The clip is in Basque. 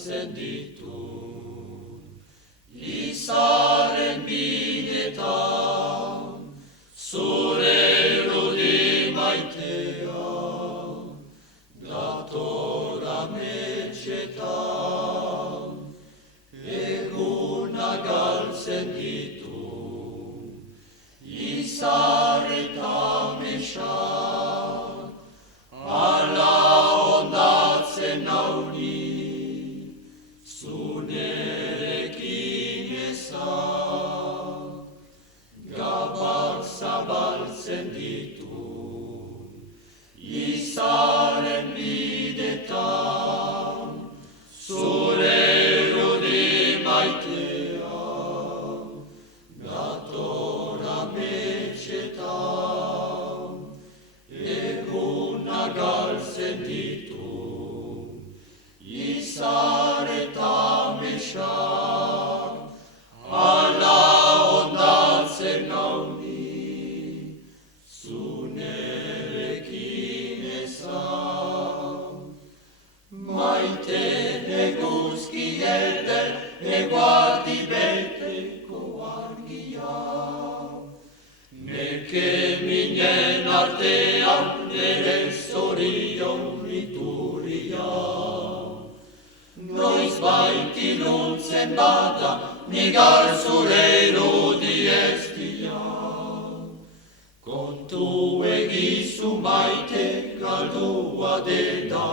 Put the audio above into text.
galtzen ditu. Izaren bidetan, zure irudi maitea, dator ametxetan, eguna galtzen ditu. Izar eta mesak, ala ondatzen nauni, zunerekin ezak, gabak zabaltzen ditu. Izaren bidetan, zure irudi maitea, dator ametxetan, eguna galtzen ditu. Izar eta mesak, ala ondatzen nauni, zunerekin ezak. Maite eguzki eder, eguardi beteko argia, neke minen artean nere zorion iturria. Noiz baitiluntzen bada, nigar zure irudi eztia. Kontu egizu maite galdua deda